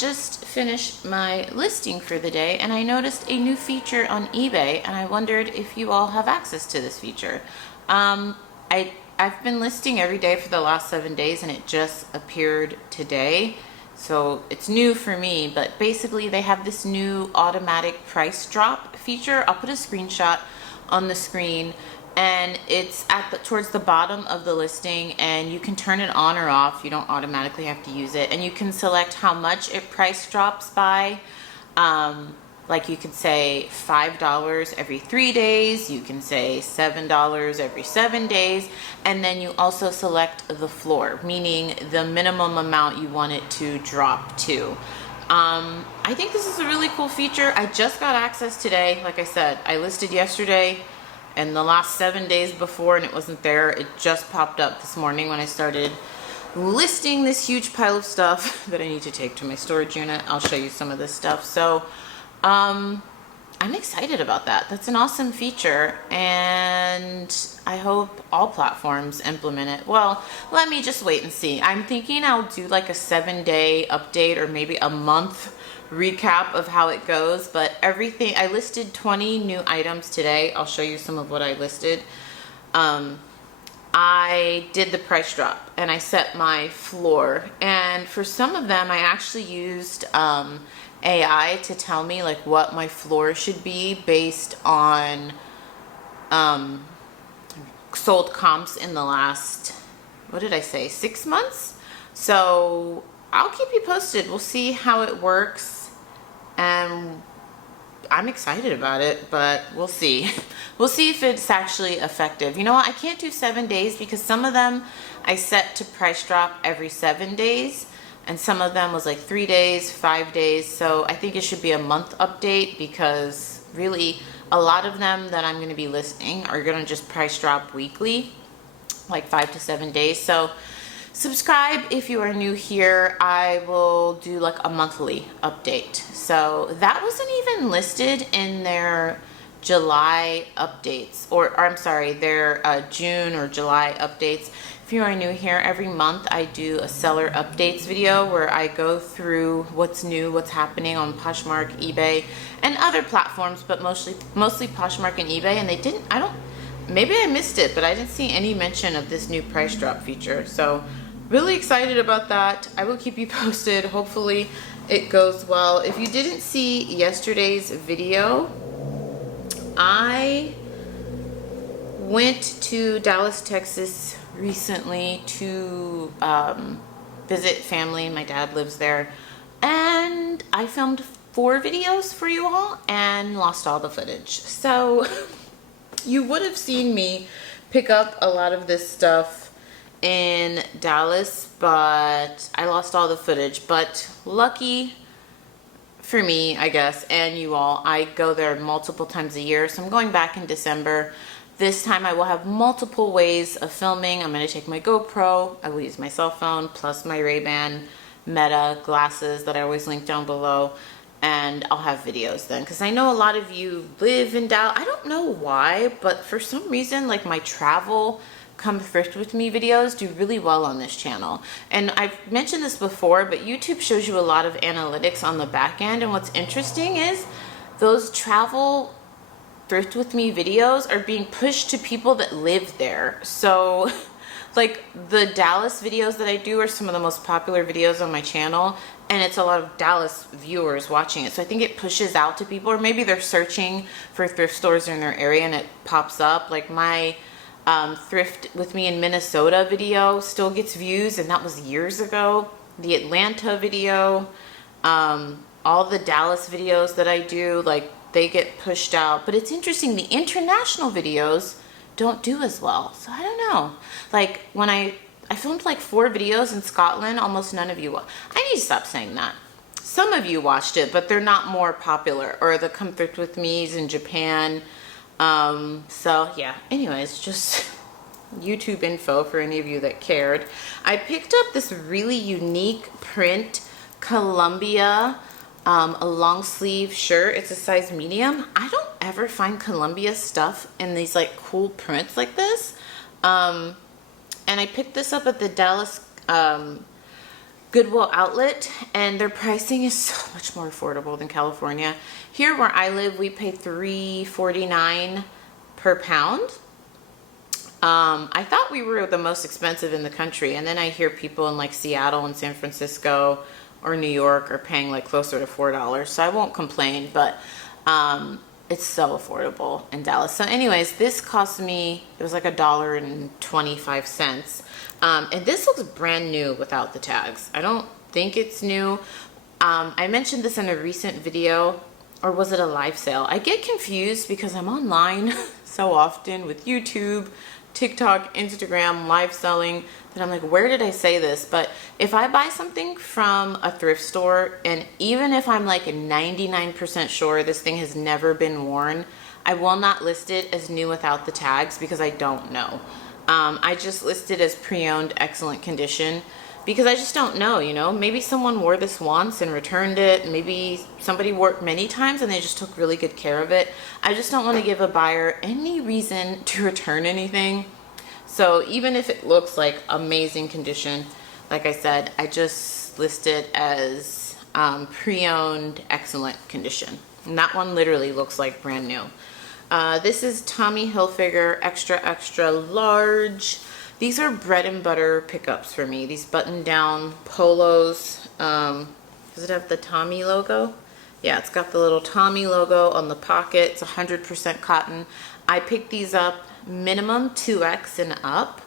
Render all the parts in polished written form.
just finished my listing for the day and I noticed a new feature on eBay and I wondered if you all have access to this feature. I've been listing every day for the last 7 days and it just appeared today. So it's new for me, but basically they have this new automatic price drop feature. I'll put a screenshot on the screen and it's towards the bottom of the listing and you can turn it on or off. You don't automatically have to use it, and you can select how much it price drops by. Like you could say $5 every 3 days, you can say $7 every 7 days, and then you also select the floor, meaning the minimum amount you want it to drop to. I think this is a really cool feature. I just got access today. Like I said, I listed yesterday and the last 7 days before and it wasn't there. It just popped up this morning when I started listing this huge pile of stuff that I need to take to my storage unit. I'll show you some of this stuff. So I'm excited about that. That's an awesome feature and I hope all platforms implement it. Well, let me just wait and see. I'm thinking I'll do like a 7-day update or maybe a month recap of how it goes, but everything, I listed 20 new items today. I'll show you some of what I listed. I did the price drop and I set my floor, and for some of them I actually used AI to tell me like what my floor should be based on sold comps in the last, what did I say, 6 months? So I'll keep you posted. We'll see how it works, and I'm excited about it, but we'll see. We'll see if it's actually effective. You know what? I can't do 7 days because some of them I set to price drop every 7 days, and some of them was like 3 days, 5 days. So I think it should be a month update because really a lot of them that I'm going to be listing are going to just price drop weekly, like 5 to 7 days. So subscribe if you are new here. I will do like a monthly update. So that wasn't even listed in their July updates, or I'm sorry, their June or July updates. If you are new here, every month I do a seller updates video where I go through what's new, what's happening on Poshmark, eBay, and other platforms, but mostly Poshmark and eBay. And they didn't, maybe I missed it, but I didn't see any mention of this new price drop feature. So really excited about that. I will keep you posted. Hopefully it goes well. If you didn't see yesterday's video, I went to Dallas, Texas recently to visit family. My dad lives there, and I filmed 4 videos for you all and lost all the footage. So you would have seen me pick up a lot of this stuff in Dallas, but I lost all the footage. But lucky for me, I guess, and you all, I go there multiple times a year. So I'm going back in December. This time I will have multiple ways of filming. I'm going to take my GoPro, I will use my cell phone, plus my Ray-Ban Meta glasses that I always link down below, and I'll have videos then. Because I know a lot of you live in Dallas. I don't know why, but for some reason, like my travel come thrift with me videos do really well on this channel. And I've mentioned this before, but YouTube shows you a lot of analytics on the back end, and what's interesting is those travel thrift with me videos are being pushed to people that live there. So like the Dallas videos that I do are some of the most popular videos on my channel, and it's a lot of Dallas viewers watching it. So I think it pushes out to people, or maybe they're searching for thrift stores in their area and it pops up. Like my thrift with me in Minnesota video still gets views, and that was years ago. The Atlanta video, all the Dallas videos that I do, like they get pushed out. But it's interesting, the international videos don't do as well. So I don't know. Like when I filmed like 4 videos in Scotland, almost none of you, I need to stop saying that. Some of you watched it, but they're not more popular. Or the Come Thrift With Me's in Japan. So yeah, anyways, just YouTube info for any of you that cared. I picked up this really unique print Columbia a long sleeve shirt. It's a size medium. I don't ever find Columbia stuff in these like cool prints like this. And I picked this up at the Dallas Goodwill outlet, and their pricing is so much more affordable than California. Here where I live, we pay $3.49 per pound. I thought we were the most expensive in the country, and then I hear people in like Seattle and San Francisco or New York are paying like closer to $4, so I won't complain, but it's so affordable in Dallas. So anyways, this cost me, it was like $1.25. And this looks brand new without the tags. I don't think it's new. I mentioned this in a recent video, or was it a live sale? I get confused because I'm online so often with YouTube, TikTok, Instagram, live selling, that I'm like, where did I say this? But if I buy something from a thrift store, and even if I'm like 99% sure this thing has never been worn, I will not list it as new without the tags because I don't know. I just list it as pre-owned, excellent condition, because I just don't know, you know, maybe someone wore this once and returned it. Maybe somebody wore it many times and they just took really good care of it. I just don't want to give a buyer any reason to return anything. So even if it looks like amazing condition, like I said, I just list it as pre-owned, excellent condition. And that one literally looks like brand new. This is Tommy Hilfiger extra, extra large. These are bread and butter pickups for me. These button down polos. Does it have the Tommy logo? Yeah, it's got the little Tommy logo on the pocket. It's 100% cotton. I picked these up minimum 2X and up.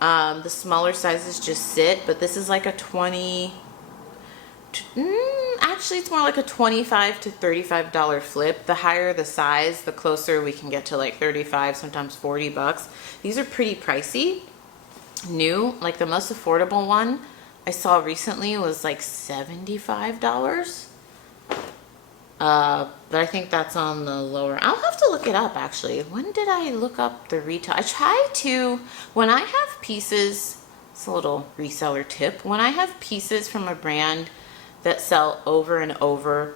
The smaller sizes just sit, but this is like a 20, actually it's more like a $25 to $35 flip. The higher the size, the closer we can get to like 35, sometimes 40 bucks. These are pretty pricey. New, like the most affordable one I saw recently was like $75. But I think that's on the lower. I'll have to look it up actually. When did I look up the retail? I try to, when I have pieces, it's a little reseller tip. When I have pieces from a brand that sell over and over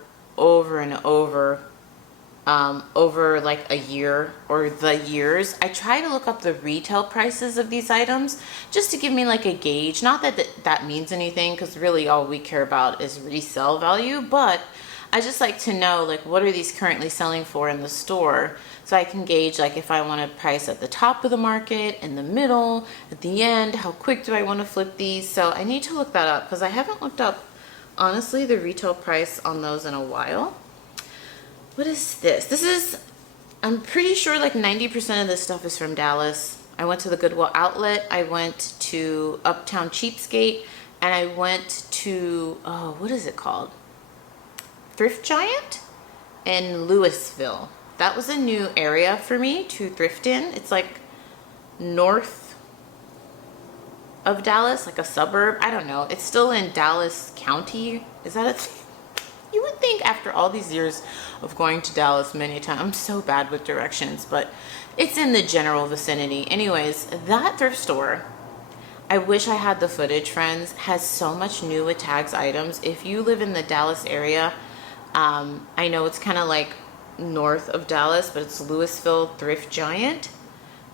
like a year or the years, I try to look up the retail prices of these items just to give me like a gauge. Not that that means anything, because really all we care about is resale value, but I just like to know like what are these currently selling for in the store, so I can gauge like if I want to price at the top of the market, in the middle, at the end, how quick do I want to flip these. So I need to look that up because I haven't looked up honestly the retail price on those in a while. What is this? This is, I'm pretty sure like 90% of this stuff is from Dallas. I went to the Goodwill outlet, I went to Uptown Cheapskate, and I went to, oh, what is it called? Thrift Giant in Louisville. That was a new area for me to thrift in. It's like north of Dallas, like a suburb. I don't know. It's still in Dallas County. Is that a thing? You would think after all these years of going to Dallas many times, I'm so bad with directions, but it's in the general vicinity. Anyways, that thrift store, I wish I had the footage, friends, has so much new with tags items. If you live in the Dallas area, I know it's kind of like north of Dallas, but it's Louisville Thrift Giant.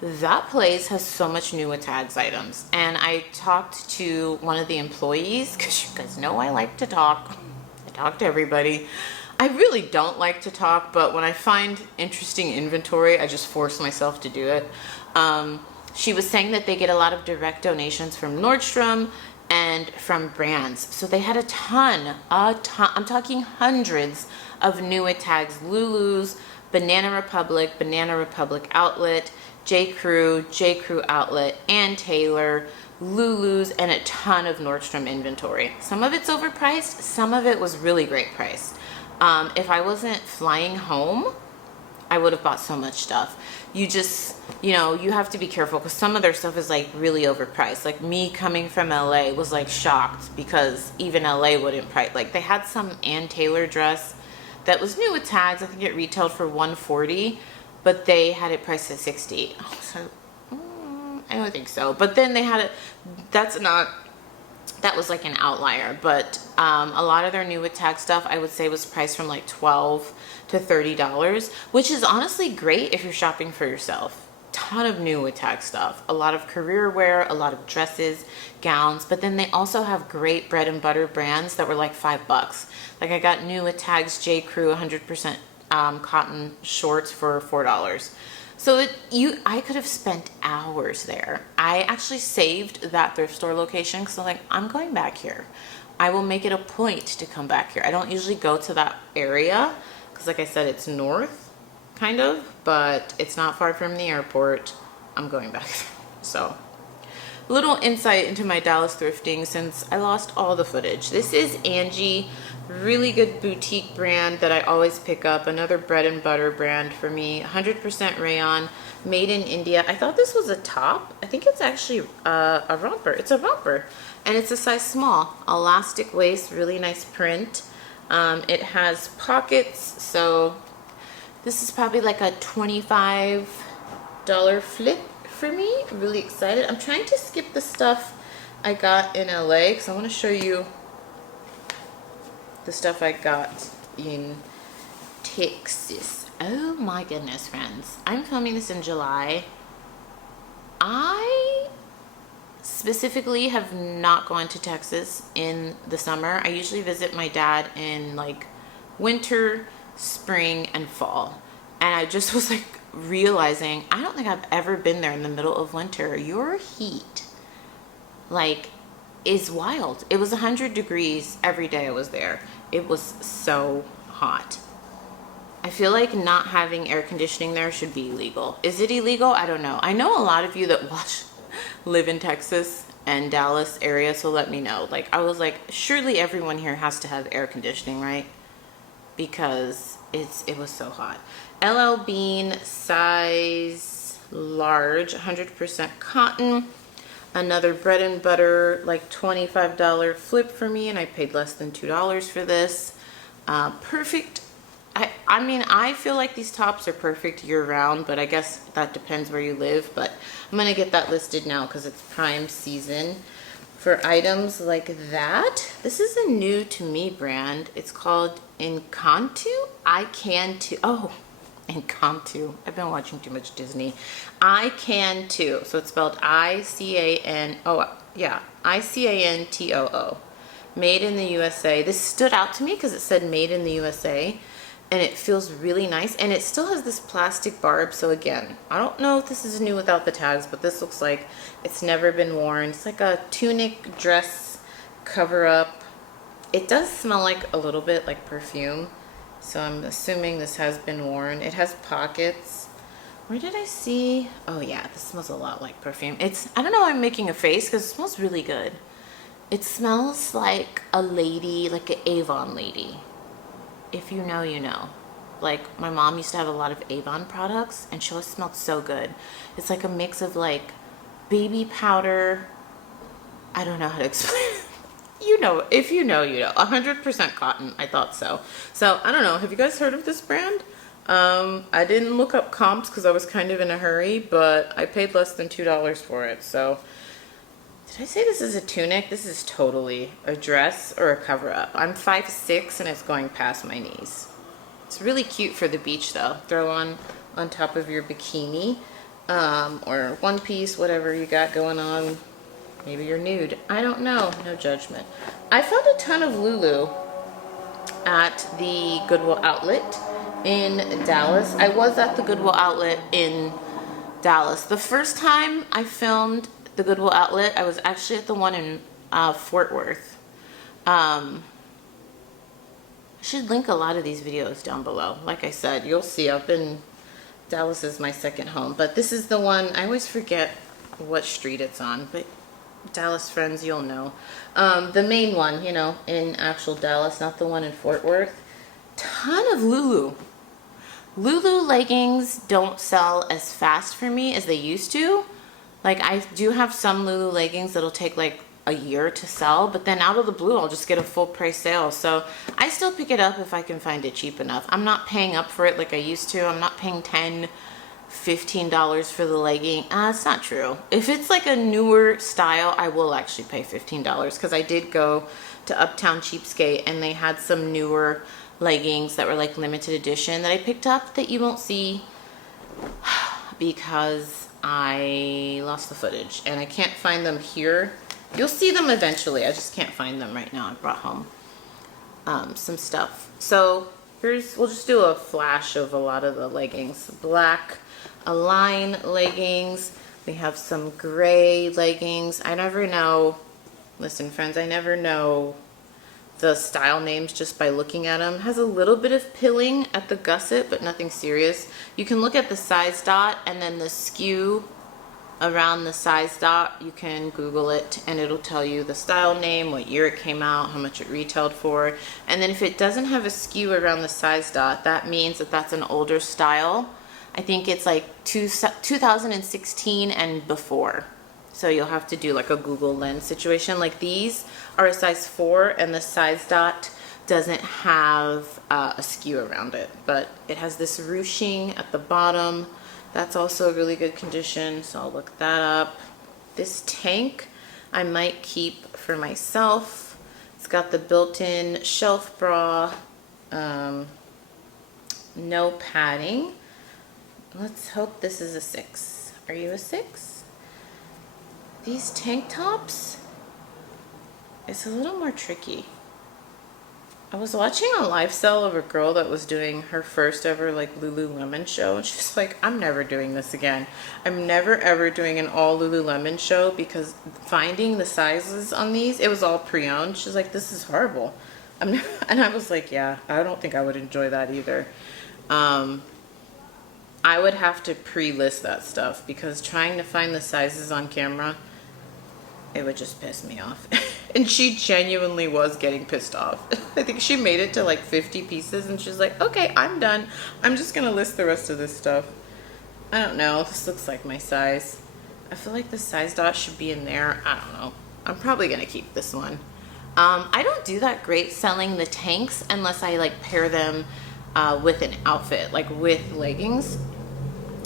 That place has so much new with tags items. And I talked to one of the employees, because you guys know I like to talk. I talk to everybody. I really don't like to talk, but when I find interesting inventory, I just force myself to do it. She was saying that they get a lot of direct donations from Nordstrom and from brands. So they had a ton, I'm talking hundreds of new with tags. Lulu's, Banana Republic Outlet, J. Crew Outlet, Ann Taylor, Lulu's, and a ton of Nordstrom inventory. Some of it's overpriced, some of it was really great price. If I wasn't flying home, I would have bought so much stuff. You just, you know, you have to be careful because some of their stuff is like really overpriced. Like me coming from LA was like shocked because even LA wouldn't price. Like they had some Ann Taylor dress that was new with tags. I think it retailed for $140, but they had it priced at $60. Oh, so I don't think so. But then they had it, that was like an outlier, but a lot of their new with tag stuff I would say was priced from like $12 to $30, which is honestly great if you're shopping for yourself. ton of new with tag stuff, a lot of career wear, a lot of dresses, gowns, but then they also have great bread and butter brands that were like $5. Like I got new with tags J. Crew 100% cotton shorts for $4. So I could have spent hours there. I actually saved that thrift store location because I'm like, I'm going back here. I will make it a point to come back here. I don't usually go to that area because like I said, it's north kind of, but it's not far from the airport. I'm going back. So a little insight into my Dallas thrifting since I lost all the footage. This is Angie, really good boutique brand that I always pick up. Another bread and butter brand for me. 100% rayon, made in India. I thought this was a top. I think it's actually a romper. It's a romper and it's a size small. Elastic waist, really nice print. It has pockets, so this is probably like a $25 flip for me. I'm really excited. I'm trying to skip the stuff I got in LA because I want to show you the stuff I got in Texas. Oh my goodness, friends. I'm filming this in July. I specifically have not gone to Texas in the summer. I usually visit my dad in like winter, spring, and fall. And I just was like realizing, I don't think I've ever been there in the middle of winter. Your heat, like, is wild. It was 100 degrees every day I was there. It was so hot. I feel like not having air conditioning there should be illegal. Is it illegal? I don't know. I know a lot of you that live in Texas and Dallas area, so let me know. Like, I was like, surely everyone here has to have air conditioning, right? Because it was so hot. LL Bean, size large, 100% cotton. Another bread and butter, like $25 flip for me, and I paid less than $2 for this. Perfect. I mean, I feel like these tops are perfect year round, but I guess that depends where you live. But I'm gonna get that listed now because it's prime season for items like that. This is a new to me brand. It's called Encantu. Oh, Encantu. I've been watching too much Disney. I Can Too. So it's spelled I-C-A-N. Oh, yeah. I-C-A-N-T-O-O. Made in the USA. This stood out to me because it said made in the USA. And it feels really nice. And it still has this plastic barb. So again, I don't know if this is new without the tags, but this looks like it's never been worn. It's like a tunic dress cover up. It does smell like a little bit like perfume. So I'm assuming this has been worn. It has pockets. Where did I see? Oh yeah, this smells a lot like perfume. I don't know why I'm making a face because it smells really good. It smells like a lady, like an Avon lady. If you know, you know. Like my mom used to have a lot of Avon products and she always smelled so good. It's like a mix of like baby powder. I don't know how to explain it. You know, if you know, you know. 100% cotton. I thought so. So I don't know. Have you guys heard of this brand? I didn't look up comps because I was kind of in a hurry, but I paid less than $2 for it. So did I say this is a tunic? This is totally a dress or a cover up. I'm 5'6" and it's going past my knees. It's really cute for the beach though. Throw on top of your bikini or one piece, whatever you got going on. Maybe you're nude. I don't know. No judgment. I found a ton of Lulu at the Goodwill outlet in Dallas. I was at the Goodwill outlet in Dallas. The first time I filmed the Goodwill outlet, I was actually at the one in Fort Worth. I should link a lot of these videos down below. Like I said, you'll see. I've been, Dallas is my second home, but this is the one, I always forget what street it's on, but Dallas friends, you'll know. The main one, you know, in actual Dallas, not the one in Fort Worth. Ton of Lulu. Lulu leggings don't sell as fast for me as they used to. Like, I do have some Lulu leggings that'll take like a year to sell, but then out of the blue, I'll just get a full price sale. So I still pick it up if I can find it cheap enough. I'm not paying up for it like I used to. I'm not paying $10, $15 for the legging. It's not true. If it's like a newer style, I will actually pay $15 because I did go to Uptown Cheapskate and they had some newer leggings that were like limited edition that I picked up that you won't see because I lost the footage and I can't find them here. You'll see them eventually. I just can't find them right now. I brought home some stuff. So we'll just do a flash of a lot of the leggings. Black Align leggings. We have some gray leggings. I never know, listen friends, I never know the style names just by looking at them. Has a little bit of pilling at the gusset, but nothing serious. You can look at the size dot and then the skew around the size dot. You can Google it and it'll tell you the style name, what year it came out, how much it retailed for. And then if it doesn't have a skew around the size dot, that means that that's an older style. I think it's like 2016 and before. So you'll have to do like a Google Lens situation. Like these are a size 4 and the size dot doesn't have a skew around it, but it has this ruching at the bottom. That's also a really good condition, so I'll look that up. This tank I might keep for myself. It's got the built-in shelf bra, no padding. Let's hope this is a 6. Are you a 6? These tank tops, it's a little more tricky. I was watching a live sell of a girl that was doing her first ever like Lululemon show, and she's like, I'm never doing this again. I'm never ever doing an all Lululemon show because finding the sizes on these, it was all pre-owned. She's like, this is horrible. And I was like, yeah, I don't think I would enjoy that either. I would have to pre-list that stuff because trying to find the sizes on camera, it would just piss me off. And she genuinely was getting pissed off. I think she made it to like 50 pieces and she's like, okay, I'm done. I'm just gonna list the rest of this stuff. I don't know, this looks like my size. I feel like the size dot should be in there. I don't know. I'm probably gonna keep this one. I don't do that great selling the tanks unless I like pair them with an outfit, like with leggings.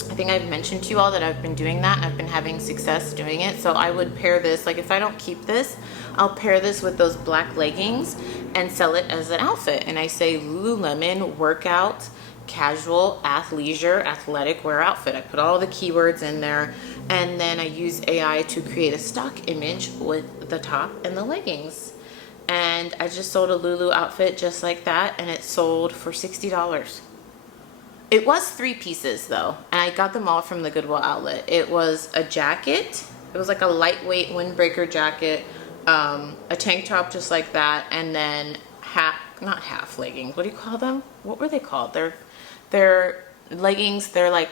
I think I've mentioned to you all that I've been doing that and I've been having success doing it. So I would pair this, like if I don't keep this, I'll pair this with those black leggings and sell it as an outfit. And I say Lululemon workout, casual, athleisure, athletic wear outfit. I put all the keywords in there and then I use AI to create a stock image with the top and the leggings. And I just sold a Lulu outfit just like that and it sold for $60. It was 3 pieces though, and I got them all from the Goodwill outlet. It was a jacket, it was like a lightweight windbreaker jacket, a tank top just like that, and then not half leggings, what do you call them? What were they called? They're leggings, they're like,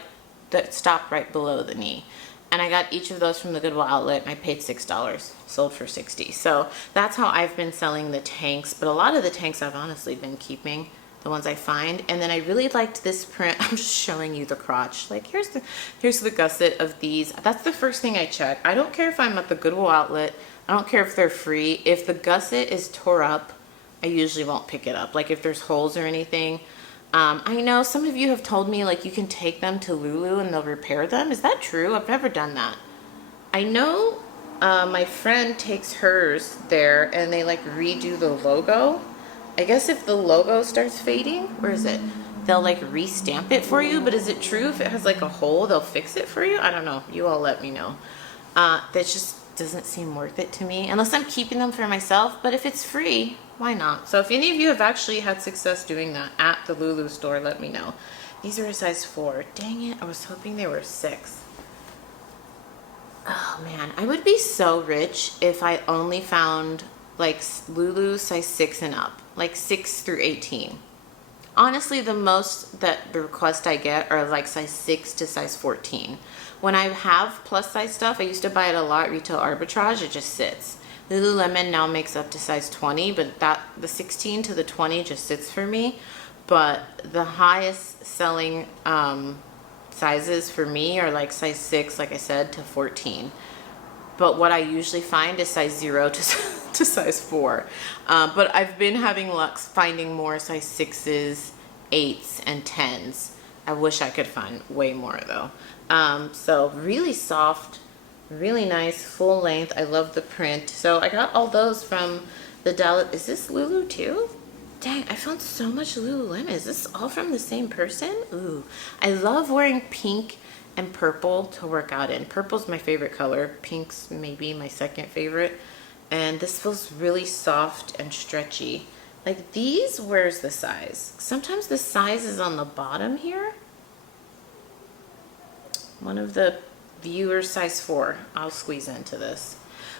that stop right below the knee. And I got each of those from the Goodwill outlet and I paid $6, sold for $60. So that's how I've been selling the tanks, but a lot of the tanks I've honestly been keeping. The ones I find. And then I really liked this print. I'm just showing you the crotch. Like here's the gusset of these. That's the first thing I check. I don't care if I'm at the Goodwill outlet. I don't care if they're free. If the gusset is tore up, I usually won't pick it up. Like if there's holes or anything. I know some of you have told me like you can take them to Lulu and they'll repair them. Is that true? I've never done that. I know my friend takes hers there and they like redo the logo. I guess if the logo starts fading, where is it? They'll like re-stamp it for you, but is it true if it has like a hole, they'll fix it for you? I don't know. You all let me know. That just doesn't seem worth it to me, unless I'm keeping them for myself, but if it's free, why not? So if any of you have actually had success doing that at the Lulu store, let me know. These are a size 4. Dang it, I was hoping they were 6. Oh man, I would be so rich if I only found like Lulu size 6 and up, like 6 through 18. Honestly, the most that the request I get are like size 6 to size 14. When I have plus size stuff, I used to buy it a lot, retail arbitrage, it just sits. Lululemon now makes up to size 20, but the 16 to the 20 just sits for me. But the highest selling sizes for me are like size 6, like I said, to 14. But what I usually find is size 0 to size 4. But I've been having luck finding more size 6s, 8s, and 10s. I wish I could find way more though. So really soft, really nice, full length. I love the print. So I got all those from the Dallas. Is this Lulu too? Dang, I found so much Lululemon. Is this all from the same person? Ooh, I love wearing pink and purple to work out in. Purple's my favorite color. Pink's maybe my second favorite. And this feels really soft and stretchy. Like these, where's the size? Sometimes the size is on the bottom here. One of the viewers, size 4, I'll squeeze into this.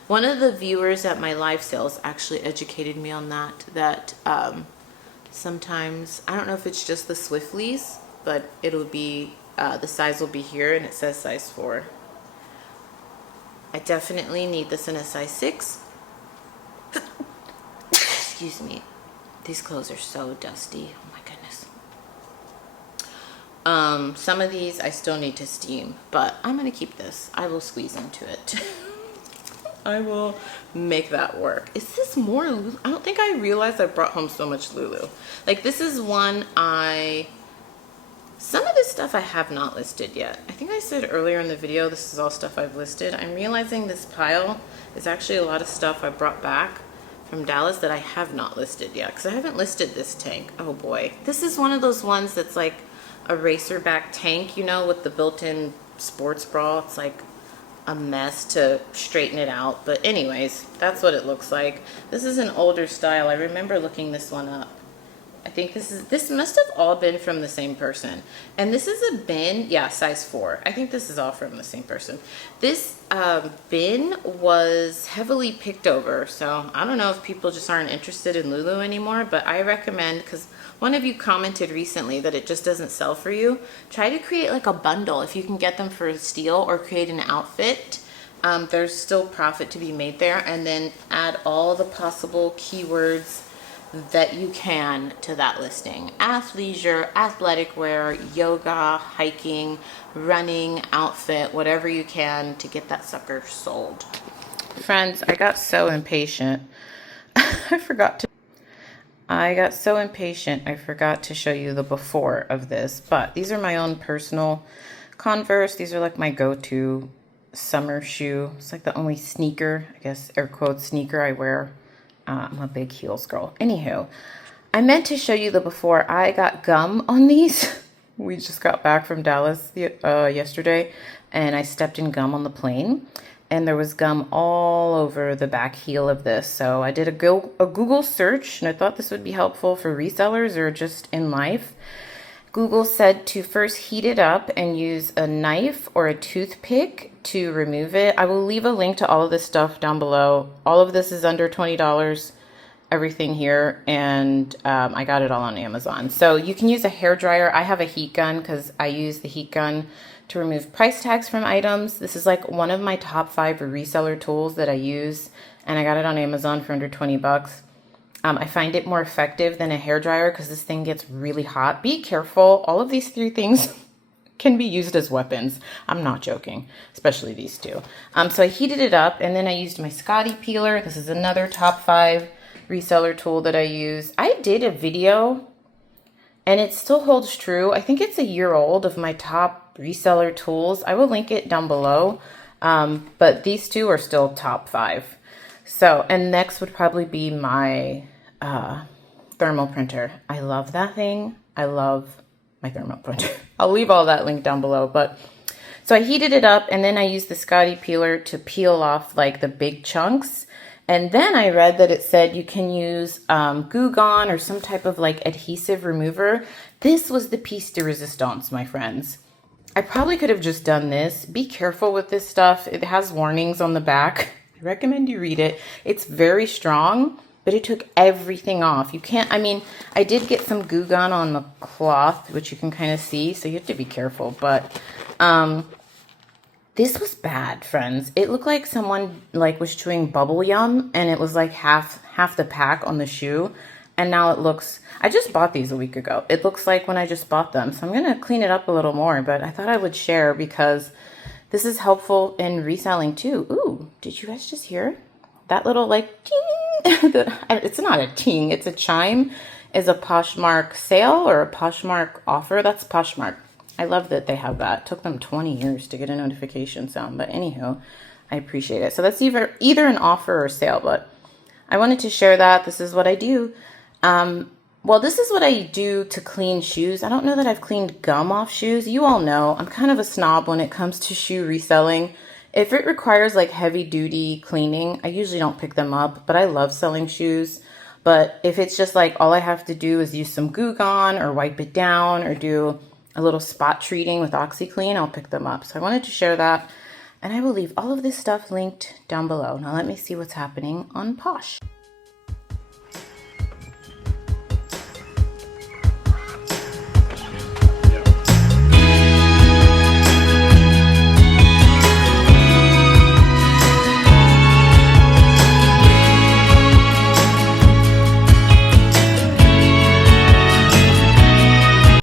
One of the viewers at my live sales actually educated me on that, sometimes, I don't know if it's just the Swiftleys, but it'll be, the size will be here and it says size 4. I definitely need this in a size 6. Excuse me. These clothes are so dusty. Oh my goodness. Some of these I still need to steam, but I'm going to keep this. I will squeeze into it. I will make that work. Is this more Lulu? I don't think I realized I brought home so much Lulu. Like this is one some of this stuff I have not listed yet. I think I said earlier in the video, this is all stuff I've listed. I'm realizing this pile is actually a lot of stuff I brought back from Dallas that I have not listed yet, because I haven't listed this tank. Oh boy. This is one of those ones that's like a racer back tank, you know, with the built-in sports bra. It's like a mess to straighten it out. But anyways, that's what it looks like. This is an older style. I remember looking this one up. I think this must have all been from the same person. And this is a bin, yeah, size 4. I think this is all from the same person. This bin was heavily picked over, so I don't know if people just aren't interested in Lulu anymore, but I recommend, because one of you commented recently that it just doesn't sell for you, try to create like a bundle if you can get them for a steal, or create an outfit. There's still profit to be made there, and then add all the possible keywords that you can to that listing. Athleisure, athletic wear, yoga, hiking, running, outfit, whatever you can to get that sucker sold. Friends, I got so impatient. I got so impatient I forgot to show you the before of this, but these are my own personal Converse. These are like my go-to summer shoe. It's like the only sneaker, I guess, air quotes, sneaker I wear. I'm a big heels girl. Anywho, I meant to show you the before. I got gum on these. We just got back from Dallas yesterday, and I stepped in gum on the plane, and there was gum all over the back heel of this. So I did a Google search, and I thought this would be helpful for resellers or just in life. Google said to first heat it up and use a knife or a toothpick to remove it. I will leave a link to all of this stuff down below. All of this is under $20, everything here, and I got it all on Amazon. So you can use a hairdryer. I have a heat gun because I use the heat gun to remove price tags from items. This is like one of my top 5 reseller tools that I use, and I got it on Amazon for under 20 bucks. I find it more effective than a hairdryer because this thing gets really hot. Be careful. All of these 3 things can be used as weapons. I'm not joking, especially these 2. So I heated it up, and then I used my Scotty peeler. This is another top 5 reseller tool that I use. I did a video, and it still holds true. I think it's a year old, of my top reseller tools. I will link it down below, but these 2 are still top 5. So, and next would probably be my thermal printer. I love that thing. I love my thermal printer. I'll leave all that link down below. But so I heated it up, and then I used the Scotty peeler to peel off like the big chunks. And then I read that it said you can use Goo Gone or some type of like adhesive remover. This was the piece de resistance, my friends. I probably could have just done this. Be careful with this stuff. It has warnings on the back. I recommend you read it. It's very strong, but it took everything off. You can't, I mean, I did get some Goo Gone on the cloth, which you can kind of see, so you have to be careful. But this was bad, friends. It looked like someone like was chewing bubble yum, and it was like half the pack on the shoe. And now it looks, I just bought these a week ago. It looks like when I just bought them. So I'm going to clean it up a little more, but I thought I would share because this is helpful in reselling too. Ooh, did you guys just hear that little like ting? It's not a ting, it's a chime. Is a Poshmark sale or a Poshmark offer. That's Poshmark. I love that they have that. It took them 20 years to get a notification sound, but anywho, I appreciate it. So that's either an offer or sale, but I wanted to share that. This is what I do. Well, this is what I do to clean shoes. I don't know that I've cleaned gum off shoes. You all know I'm kind of a snob when it comes to shoe reselling. If it requires like heavy duty cleaning, I usually don't pick them up, but I love selling shoes. But if it's just like all I have to do is use some Goo Gone or wipe it down or do a little spot treating with OxyClean, I'll pick them up. So I wanted to share that. And I will leave all of this stuff linked down below. Now let me see what's happening on Posh.